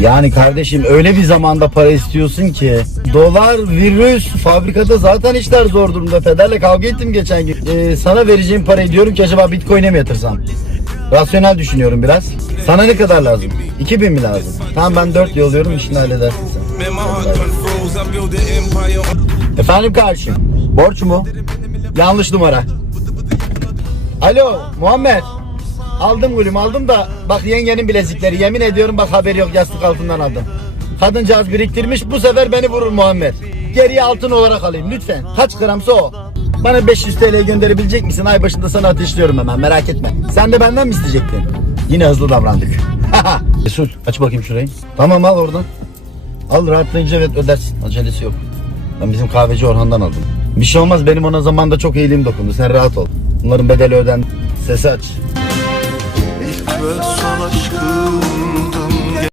Yani kardeşim öyle bir zamanda para istiyorsun ki dolar, virüs, fabrikada zaten işler zor durumda. Pederle kavga ettim geçen gün. Ee, sana vereceğim parayı diyorum ki acaba bitcoin'e mi yatırsam? Rasyonel düşünüyorum biraz. Sana ne kadar lazım? 2000 mi lazım? Tamam ben 4 yolluyorum işini halledersin sen. Efendim kardeşim. Borç mu? Yanlış numara. Alo Muhammed. Aldım gülüm aldım da bak yengenin bilezikleri yemin ediyorum bak haberi yok yastık altından aldım. Kadıncağız biriktirmiş bu sefer beni vurur Muhammed. Geriye altın olarak alayım lütfen. Kaç gramsa o. Bana 500 TL gönderebilecek misin? Ay başında sana ateşliyorum hemen merak etme. Sen de benden mi isteyecektin? Yine hızlı davrandık. Resul aç bakayım şurayı. Tamam al oradan. Al rahatlayınca evet ödersin. Acelesi yok. Ben bizim kahveci Orhan'dan aldım. Bir şey olmaz benim ona zamanda çok iyiliğim dokundu. Sen rahat ol. Bunların bedeli öden. Sesi aç. Ve son aşkım